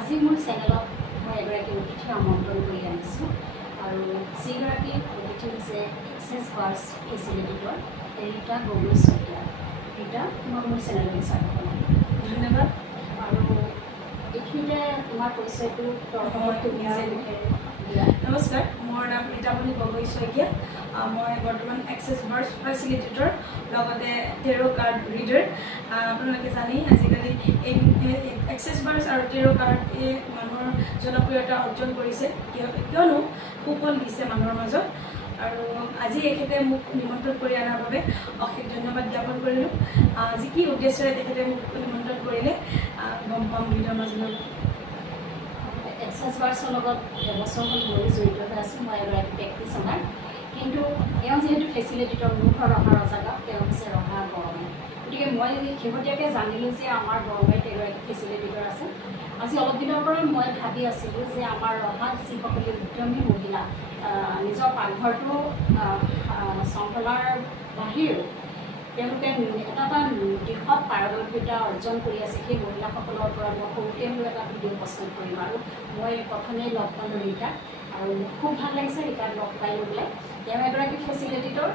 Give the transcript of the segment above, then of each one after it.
আজি মোৰ চেনেলত মই এগৰাকী অতিথি আমন্ত্ৰণ কৰি আনিছোঁ আৰু যিগৰাকী অতিথি হৈছে এক্সেছ বাছ ফেচিলিটিৰ ৰীতা গগৈ শইকীয়া। ৰীতা, তোমাক মোৰ চেনেললৈ স্বাগতম। ধন্যবাদ। আৰু এইখিনিতে তোমাৰ পৰিচয়টো নমস্কাৰ, মোৰ নাম ৰীতামণি গগৈ শইকীয়া। মই বৰ্তমান এক্সেছ বাছ ফেচিলিটেটৰ লগতে টেৰো কাৰ্ড ৰিডাৰ। আপোনালোকে জানি আজিকালি এই এক্সেছ বাছ আৰু টেৰো কাৰ্ড এই মানুহৰ জনপ্ৰিয়তা অৰ্জন কৰিছে, কিয়নো সুফল দিছে মানুহৰ মাজত। আৰু আজি এখেতে মোক নিমন্ত্ৰণ কৰি অনাৰ বাবে অশেষ ধন্যবাদ জ্ঞাপন কৰিলোঁ। আজি কি উদ্দেশ্যৰে তেখেতে মোক নিমন্ত্ৰণ কৰিলে গম পাম ভিডিঅ'ৰ মাজলৈ। এক্সেছ বাছৰ লগত এবছৰ হ'ল ময়ো জড়িত হৈ আছোঁ। মই এগৰাকী প্ৰেক্টিচনাৰ, কিন্তু তেওঁ যিহেতু ফেচিলিটেটৰ মোৰ ঘৰ ৰহা ৰজাগাঁও, তেওঁ হৈছে ৰহা গড়বাই। গতিকে মই শেহতীয়াকৈ জানিলোঁ যে আমাৰ গড়বাইত এগৰাকী ফেচিলিটেটৰ আছে। আজি অলপ দিনৰ পৰা মই ভাবি আছিলোঁ যে আমাৰ ৰহাত যিসকলে উদ্যমী মহিলা নিজৰ পাকঘৰটো শৃংখলাৰ বাহিৰেও তেওঁলোকে এটা দিশত পাৰদৰ্শিতা অৰ্জন কৰি আছে, সেই মহিলাসকলৰ পৰা মই সৰুতে হ'লেও এটা ভিডিঅ' প্ৰস্তুত কৰিম। আৰু মই প্ৰথমে লগ পালোঁ ৰীতাক, আৰু খুব ভাল লাগিছে ৰীতাক লগ পাই লৈ পেলাই। তেওঁ এগৰাকী ফেচিলিটেটৰ,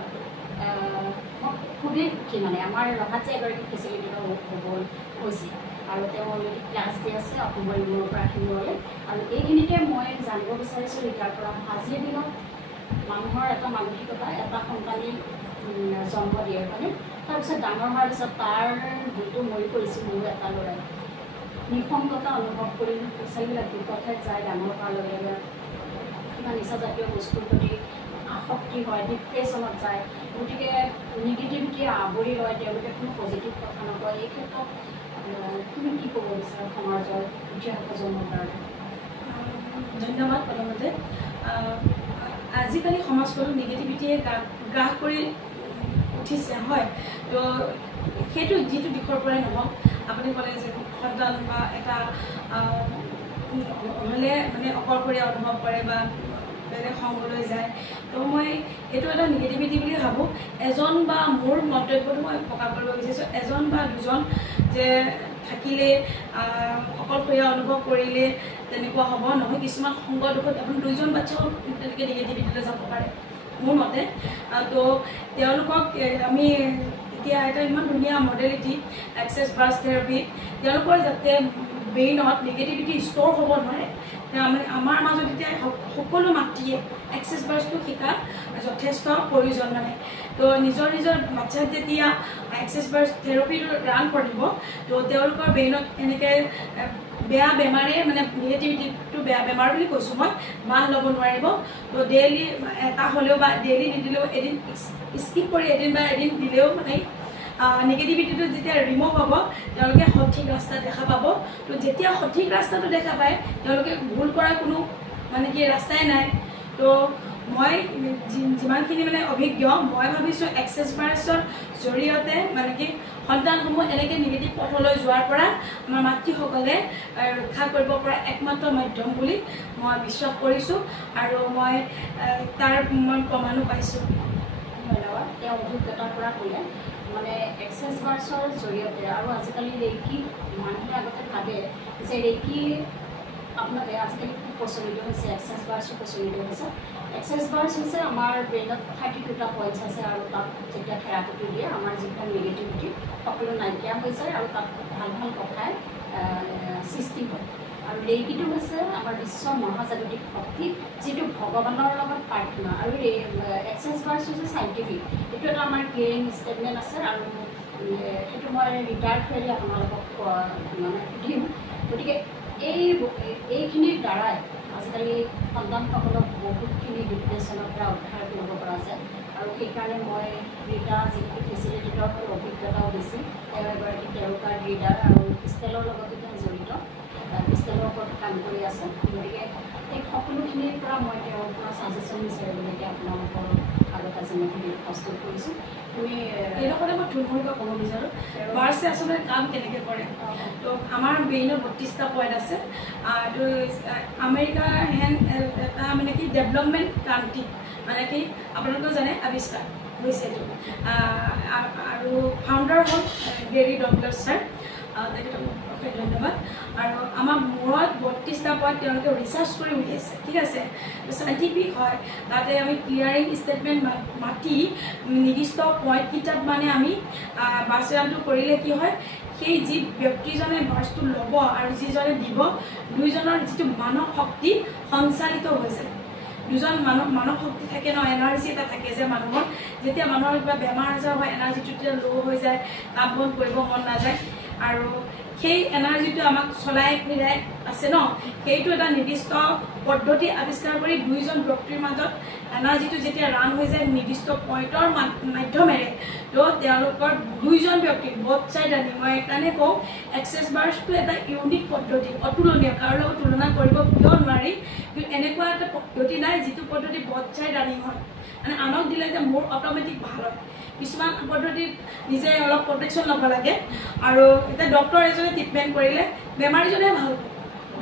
মই খুবেই সুখী। মানে আমাৰ ৰহাত যে এগৰাকী ফেচিলিটেটৰ হ'ব হৈছে, আৰু তেওঁ অলৰেডি ক্লাছ দি আছে অক্টোবৰ 9 পৰা শিমুৰলৈ। আৰু এইখিনিতে মই জানিব বিচাৰিছোঁ ৰীতাৰ পৰা, আজিৰ দিনত মানুহৰ এটা মানসিকতা, এটা সন্তানী জন্ম দিয়ে হয়নে, তাৰপিছত ডাঙৰ হোৱাৰ পিছত তাৰ যিটো মৰি পৰিছোঁ মোৰো এটা ল'ৰাই নিঃসংগতা অনুভৱ কৰি পইচাবিলাক বিপথে যায়, ডাঙৰ হোৱাৰ লগে লগে কিবা নিচাজাতীয় বস্তুৰ প্ৰতি আসক্তি হয়, ডিপ্ৰেশ্যনত যায়। গতিকে নিগেটিভিটি আৱৰি লয়, তেওঁলোকে কোনো পজিটিভ কথা নকয়। এই ক্ষেত্ৰত তুমি কি ক'ব বিচাৰা সমাজৰ উঠি অহা প্ৰজন্মৰ কাৰণে? ধন্যবাদ। প্ৰথমতে আজিকালি সমাজখনত নিগেটিভিটিয়ে গ্ৰাস কৰি উঠিছে, হয়। তো সেইটো যিটো দিশৰ পৰাই নহওক, আপুনি ক'লে যে সন্তান বা এটা হ'লে মানে অকলশৰীয়া অনুভৱ কৰে বা বেলেগ সংগলৈ যায়, তো মই এইটো এটা নিগেটিভিটি বুলি ভাবোঁ। এজন বা মোৰ মন্তব্যটো মই প্ৰকাশ কৰিব বিচাৰিছোঁ, এজন বা দুজন যে থাকিলে অকলশৰীয়া অনুভৱ কৰিলে তেনেকুৱা হ'ব নহয়। কিছুমান সংগ দুখত আপুনি দুইজন বাচ্চাও তেনেকৈ নিগেটিভিটিলৈ যাব পাৰে মোৰ মতে। তো তেওঁলোকক আমি এতিয়া এটা ইমান ধুনীয়া মডেলিটি এক্সেছ বাছ থেৰাপি, তেওঁলোকৰ যাতে ব্ৰেইনত নিগেটিভিটি ষ্ট'ৰ হ'ব নোৱাৰে। আমাৰ মাজত এতিয়া সকলো মাতৃয়ে এক্সেছ বাছটো শিকা যথেষ্ট প্ৰয়োজন। মানে তো নিজৰ বাচ্ছাক যেতিয়া এক্সেছ বাছ থেৰাপিটো ৰান কৰিব, তো তেওঁলোকৰ ব্ৰেইনত এনেকৈ বেয়া বেমাৰে, মানে নিগেটিভিটিটো বেয়া বেমাৰ বুলি কৈছোঁ মই, বাহ ল'ব নোৱাৰিব। তো ডেইলি এটা হ'লেও বা ডেইলি নিদিলেও এদিন স্কিপ কৰি এদিন বা এদিন দিলেও মানে নিগেটিভিটিটো যেতিয়া ৰিমুভ হ'ব, তেওঁলোকে সঠিক ৰাস্তা দেখা পাব। তো যেতিয়া সঠিক ৰাস্তাটো দেখা পায়, তেওঁলোকে ভুল কৰাৰ কোনো মানে কি ৰাস্তাই নাই। তো মই যিমানখিনি মানে অভিজ্ঞ, মই ভাবিছোঁ এক্সেছ বাছৰ জৰিয়তে মানে কি সন্তানসমূহ এনেকৈ নিগেটিভ পথলৈ যোৱাৰ পৰা আমাৰ মাতৃসকলে ৰক্ষা কৰিব পৰা একমাত্ৰ মাধ্যম বুলি মই বিশ্বাস কৰিছোঁ, আৰু মই তাৰ প্ৰমাণো পাইছোঁ। ধন্যবাদ। তেওঁ অভিজ্ঞতাৰ পৰা ক'লে মানে এক্সেছ বাছৰ জৰিয়তে, আৰু আজিকালি ৰেকি মানুহে আগতে ভাবে যে ৰেকি আপোনাক আজিকালি খুব প্ৰচলিত হৈছে, এক্সেছ বাছো প্ৰচলিত হৈছে। এক্সেছ বাছ হৈছে আমাৰ ব্ৰেইনত 32টা পইণ্টছ আছে, আৰু তাত যেতিয়া থেৰাপিটো দিয়ে আমাৰ যিবিলাক নিগেটিভিটি সকলো নাইকিয়া হৈ যায়, আৰু তাত ভাল ভাল কথাই সৃষ্টি হয়। আৰু ৰেকিটো হৈছে আমাৰ বিশ্ব মহাজাগতিক শক্তি, যিটো ভগৱানৰ লগত প্ৰাৰ্থনা। আৰু এক্সেছ বাছ হৈছে চাইণ্টিফিক, এইটো এটা আমাৰ ক্লিয়াৰিং ষ্টেটমেণ্ট আছে, আৰু সেইটো মই ৰিটায়াৰ থ্ৰুৱেদি আপোনালোকক মানে সুধিম। গতিকে এইখিনিৰ দ্বাৰাই আজিকালি সন্তানসকলক বহুতখিনি ডিপ্ৰেশ্যনৰ পৰা উদ্ধাৰ কৰিব পৰা যায়। আৰু সেইকাৰণে মই ৰীতা যিটো ফেচিলিটেটৰ অভিজ্ঞতাও বেছি, তেওঁ এগৰাকী টেৰো কাৰ্ড ৰিডাৰ, আৰু ক্ৰিষ্টেলৰ লগতো তেওঁ জড়িত, ক্ৰিষ্টেলৰ ওপৰত কাম কৰি আছে। গতিকে এই সকলোখিনিৰ পৰা মই তেওঁৰ পৰা ছাজেশ্যন বিচাৰিবলৈকে আপোনালোকৰ আগত আজি মই প্ৰস্তুত কৰিছোঁ। তুমি এইডোখৰতে মই থুলমূলকৈ ক'ব বিচাৰোঁ বাছে আচলতে কাম কেনেকৈ কৰে। তো আমাৰ ব্ৰেইনত 32টা পইণ্ট আছে। এইটো আমেৰিকাৰ এটা মানে কি ডেভেলপমেণ্ট কাণ্ট্ৰি, মানে কি আপোনালোকেও জানে আৱিষ্কাৰ হৈছে এইটো, আৰু ফাউণ্ডাৰ হ'ল গেৰী ডগলাছ ছাৰ। তেখেতক অশেষ ধন্যবাদ আৰু আমাৰ মূৰত 32টা পইণ্ট তেওঁলোকে ৰিচাৰ্চ কৰি উলিয়াইছে ঠিক আছে চাইণ্টিফিক হয় তাতে আমি ক্লিয়াৰিং ষ্টেটমেণ্ট মাতি নিৰ্দিষ্ট পইণ্টকেইটাত মানে আমি বাছটো কৰিলে কি হয় সেই যি ব্যক্তিজনে বাছটো ল'ব আৰু যিজনে দিব দুইজনৰ যিটো মানৱ শক্তি সঞ্চালিত হৈছে দুজন মানৱ শক্তি থাকে ন এনাৰ্জি এটা থাকে যে মানুহৰ যেতিয়া মানুহৰ কিবা বেমাৰ আজাৰ হয় এনাৰ্জিটো তেতিয়া ল' হৈ যায় কাম বন কৰিব মন নাযায় আৰু সেই এনাৰ্জিটো আমাক চলাই ফিৰাই আছে ন সেইটো এটা নিৰ্দিষ্ট পদ্ধতি আৱিষ্কাৰ কৰি দুইজন ব্যক্তিৰ মাজত এনাৰ্জিটো যেতিয়া ৰান হৈ যায় নিৰ্দিষ্ট পইণ্টৰ মাধ্যমেৰে তো তেওঁলোকৰ দুইজন ব্যক্তি বোথ চাইড আনি মই এইকাৰণে কওঁ এক্সেছ বাৰ্ছটো এটা ইউনিক পদ্ধতি অতুলনীয় কাৰো লগত তুলনা কৰিব কিয় নোৱাৰি কিন্তু এনেকুৱা এটা পদ্ধতি নাই যিটো পদ্ধতি বোথ চাইড আনি হয় মানে আনক দিলে যে মোৰ অট'মেটিক ভাল হয় কিছুমান পদ্ধতিত নিজে অলপ প্ৰটেকশ্যন ল'ব লাগে আৰু এতিয়া ডক্টৰ এজনে ট্ৰিটমেণ্ট কৰিলে বেমাৰীজনে ভাল পায়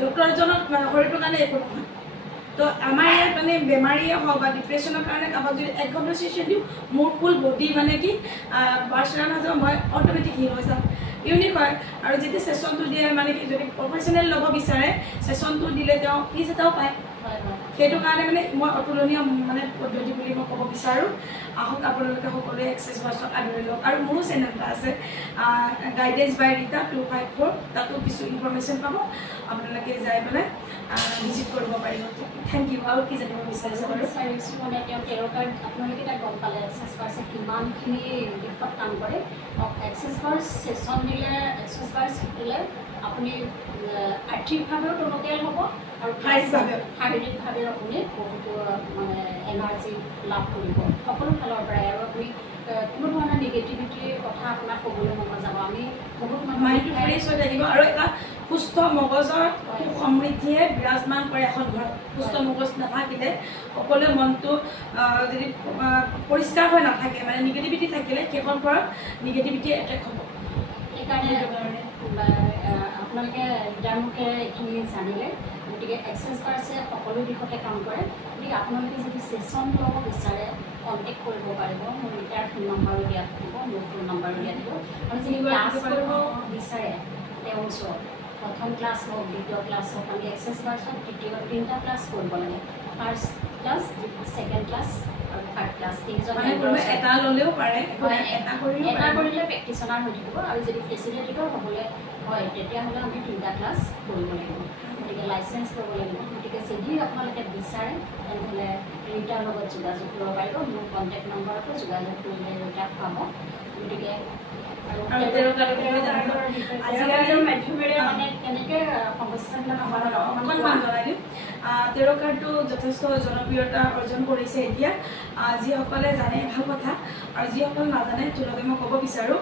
ডক্টৰ এজনক শৰীৰটোৰ কাৰণে একো নহয় তো আমাৰ ইয়াত মানে বেমাৰীয়ে হওক বা ডিপ্ৰেশ্যনৰ কাৰণে কাৰোবাক যদি 1 ঘণ্টা ছেশ্যন দিওঁ মোৰ ফুল বডি মানে কি বাছ ৰান হৈ যাব মই অট'মেটিক হিল হৈ যাম ইউনিক হয় আৰু যেতিয়া ছেশ্যনটো দিয়ে মানে কি যদি প্ৰফেশ্যনেল ল'ব বিচাৰে ছেশ্যনটো দিলে তেওঁ ফিজ এটাও পায় সেইটো কাৰণে মানে মই অতুলনীয় মানে পদ্ধতি বুলি মই ক'ব বিচাৰোঁ আহক আপোনালোকে সকলোৱে এক্সেছ বাছক আদৰি লওক আৰু মোৰো চেনেল এটা আছে গাইডেন্স বাই ৰীতা 254 তাতো কিছু ইনফৰমেশ্যন পাব আপোনালোকে যাই পেলাই ভিজিট কৰিব পাৰিব থেংক ইউ আৰু কি জানিব বিচাৰিছে বাৰু বিচাৰিছোঁ মানে তেওঁ 13 কাৰ্ড আপোনালোকে এতিয়া গম পালে এক্সেছ বাৰ্ছে কিমানখিনি দিশত কাম কৰে এক্সেছ বাৰ্ছ ছেশ্যন দিলে এক্সেছ বাৰ্ছ দিলে আপুনি আৰ্থিকভাৱেও টনকিয়াল হ'ব আৰু শাৰীৰিকভাৱে আপুনি বহুতো মানে এনাৰ্জি লাভ কৰিব সকলো ফালৰ পৰাই আৰু আপুনি কোনো ধৰণৰ নিগেটিভিটিৰ কথা আপোনাক ক'বলৈ মন নাযাব আমি বহুত মাইণ্ডটো ফ্ৰেছ হৈ থাকিব আৰু এটা সুস্থ মগজৰ সমৃদ্ধিয়ে বিৰাজমান কৰে এখন ঘৰত সুস্থ মগজ নাথাকিলে সকলোৱে মনটো যদি পৰিষ্কাৰ হৈ নাথাকে মানে নিগেটিভিটি থাকিলে সেইখন ঘৰত নিগেটিভিটি এটেক হ'ব সেইকাৰণে আপোনালোকে তাৰ মুখে এইখিনি জানিলে গতিকে এক্সেছ বাৰ্ছে সকলো দিশতে কাম কৰে গতিকে আপোনালোকে যদি ছেশ্যন ল'ব বিচাৰে কণ্টেক্ট কৰিব পাৰিব মোৰ ৰীতাৰ ফোন নম্বৰো দিয়া থাকিব মোৰ ফোন নম্বৰো দিয়া থাকিব আৰু যদি ক্লাছ কৰিব বিচাৰে তেওঁৰ ওচৰত প্ৰথম ক্লাছ হওক দ্বিতীয় ক্লাছ হওক আমি এক্সেছ বাৰ্ছত তৃতীয় 3টা ক্লাছ কৰিব লাগে ফাৰ্ষ্ট ক্লাছ ছেকেণ্ড ক্লাছ আৰু থাৰ্ড ক্লাছ 3জন এটা ল'লেও পাৰে এটা কৰিলে প্ৰেক্টিচনাৰ হৈ থাকিব আৰু যদি ফেচিলিটেটৰ হ'বলৈ হয় তেতিয়াহ'লে আমি 3টা ক্লাছ কৰিব লাগিব গতিকে লাইচেঞ্চ ল'ব লাগিব গতিকে যদি আপোনালোকে বিচাৰে তেনেহ'লে ৰীতাৰ লগত যোগাযোগ কৰিব পাৰিব মোৰ কণ্টেক্ট নম্বৰতো যোগাযোগ কৰিলে ৰীতাক পাব গতিকে মাধ্যমেৰে মানে কেনেকৈ সমস্যাবিলাক অকণমান জনাই দিওঁ 13 কাৰ্ডটো যথেষ্ট জনপ্ৰিয়তা অৰ্জন কৰিছে এতিয়া যিসকলে জানে ভাল কথা আৰু যিসকলে নাজানে তেওঁলোকে মই ক'ব বিচাৰোঁ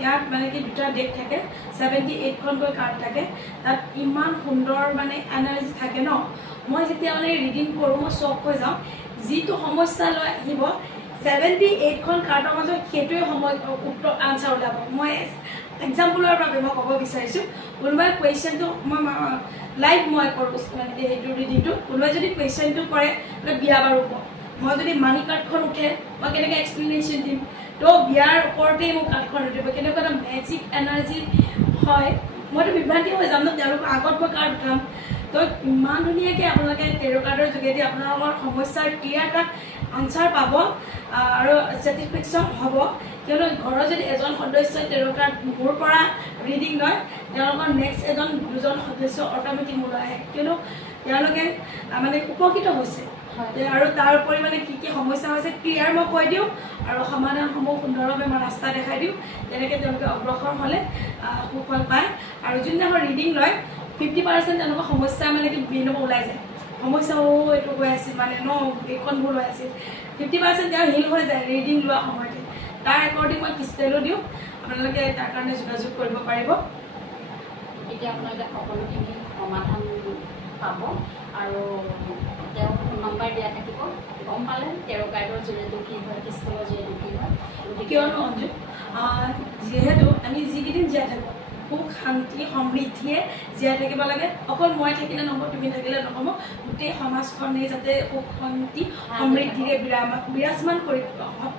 ইয়াত মানে কি 2টা ডেক থাকে 78খনকৈ কাৰ্ড থাকে তাত ইমান সুন্দৰ মানে এনাৰ্জি থাকে ন মই যেতিয়া মানে ৰিডিং কৰোঁ মই চক হৈ যাওঁ যিটো সমস্যা লৈ আহিব 78খন কাৰ্ডৰ মাজত সেইটোৱে উত্তৰ আনচাৰ ওলাব মই এক্সাম্পলৰ বাবে মই ক'ব বিচাৰিছোঁ কোনোবাই কুৱেশ্যনটো মই লাইভ মই কৰোঁ মানে সেইটো ৰিডিংটো কোনোবাই যদি কুৱেশ্যনটো কৰে বোলে বিয়া বাৰু কওঁ মই যদি মানি কাৰ্ডখন উঠে মই কেনেকৈ এক্সপ্লেনেশ্যন দিম তো বিয়াৰ ওপৰতেই মোৰ কাৰ্ডখন উঠিব কেনেকুৱা এটা মেজিক এনাৰ্জি হয় মইতো বিভ্ৰান্তি হৈ যাম ন তেওঁলোকৰ আগত মই কাৰ্ড উঠাম তো ইমান ধুনীয়াকৈ আপোনালোকে 13 কাৰ্ডৰ যোগেদি আপোনালোকৰ সমস্যাৰ ক্লিয়াৰ কাট আনচাৰ পাব আৰু ছেটিছফেকশ্যন হ'ব কিয়নো ঘৰৰ যদি এজন সদস্যই 13 কাৰ্ড মোৰ পৰা ৰিডিং লয় তেওঁলোকৰ নেক্সট দুজন সদস্য অট'মেটিক মোলৈ আহে কিয়নো তেওঁলোকে মানে উপকৃত হৈছে আৰু তাৰ উপৰি মানে কি কি সমস্যা হৈছে ক্লিয়াৰ মই কৈ দিওঁ আৰু সমাধানসমূহ সুন্দৰভাৱে মই ৰাস্তা দেখাই দিওঁ তেনেকৈ তেওঁলোকে অগ্ৰসৰ হ'লে সুফল পায় আৰু যোনদিনাখন ৰিডিং লয় 50% তেওঁলোকৰ সমস্যা মানে কি ব্ৰেইনৰ পৰা ওলাই যায় সমস্যাও এইটো হৈ আছিল মানে ন এইখন ভুল হৈ আছিল 50% তেওঁ হিল হৈ যায় ৰিডিং লোৱা সময়তে তাৰ একৰ্ডিং মই ক্ৰিষ্টেলো দিওঁ আপোনালোকে তাৰ কাৰণে যোগাযোগ কৰিব পাৰিব এতিয়া আপোনালোকে সকলোখিনি সমাধান পাব আৰু তেওঁ ফোন নম্বৰ দিয়া থাকিব গম পালে 13 কাৰ্ডৰ জৰিয়তে কি হয় ক্ৰিষ্টেলৰ জৰিয়তে কি হয় কিয়নো অঞ্জু যিহেতু আমি যিকেইদিন জীয়াই থাকোঁ সুখ শান্তি সমৃদ্ধিয়ে জীয়াই থাকিব লাগে অকল মই থাকিলে নহ'ব তুমি থাকিলে নহ'ব গোটেই সমাজখনেই যাতে সুখ শান্তি সমৃদ্ধিৰে বিৰাজমান কৰি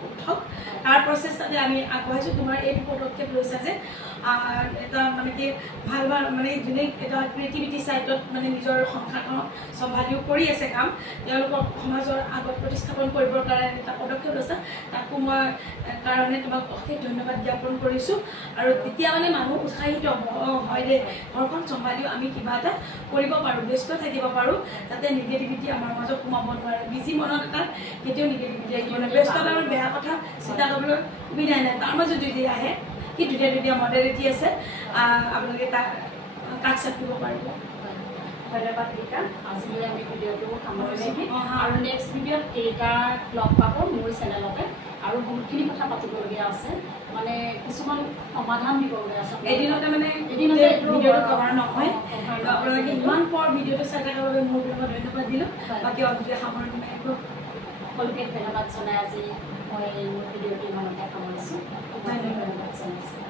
উঠক তাৰ প্ৰচেষ্টাতে আমি আগবাঢ়িছোঁ তোমাৰ এইটো পদক্ষেপ লৈছা যে এটা মানে কি ভাল ভাল মানে যোনে এটা ক্ৰিয়েটিভিটি চাইডত মানে নিজৰ সংসাৰখনত চম্ভালিও কৰি আছে কাম তেওঁলোকক সমাজৰ আগত প্ৰতিস্থাপন কৰিবৰ কাৰণে এটা পদক্ষেপ লৈছে তাকো মই কাৰণে তোমাক অশেষ ধন্যবাদ জ্ঞাপন কৰিছোঁ আৰু তেতিয়া মানে মানুহ উৎসাহিত হয় যে ঘৰখন চম্ভালিও আমি কিবা এটা কৰিব পাৰোঁ ব্যস্ত থাকিব পাৰোঁ যাতে নিগেটিভিটি আমাৰ মাজত সোমাব নোৱাৰে বিজি মনত এটা কেতিয়াও নিগেটিভিটি আহিব নোৱাৰে ব্যস্ততা আৰু বেয়া কথা চিন্তা কৰিবলৈ সুবিধা নাই তাৰ মাজত যদি আহে কি ধুনীয়া ধুনীয়া মডেলিটি আছে আপোনালোকে তাক কাষ চাপিব পাৰিব ধন্যবাদ ৰীতা আজিলৈ আমি ভিডিঅ'টো সামৰিছোঁ আৰু নেক্সট ভিডিঅ'ত ৰীতাক লগ পাব মোৰ চেনেলতে আৰু বহুতখিনি কথা পাতিবলগীয়া আছে মানে কিছুমান সমাধান দিবলগীয়া আছে এদিনতে মানে ভিডিঅ'টো কভাৰ নহয় আপোনালোকে ইমান পৰ ভিডিঅ'টো চাই থকাৰ বাবে মোৰ ধন্যবাদ দিলোঁ বাকী অন্তত সামৰণি মাৰিব সকলোকে ধন্যবাদ জনাই আজি মই মোৰ ভিডিঅ'টো ইমানতে সামৰিছোঁ ধন্যবাদ জনাইছোঁ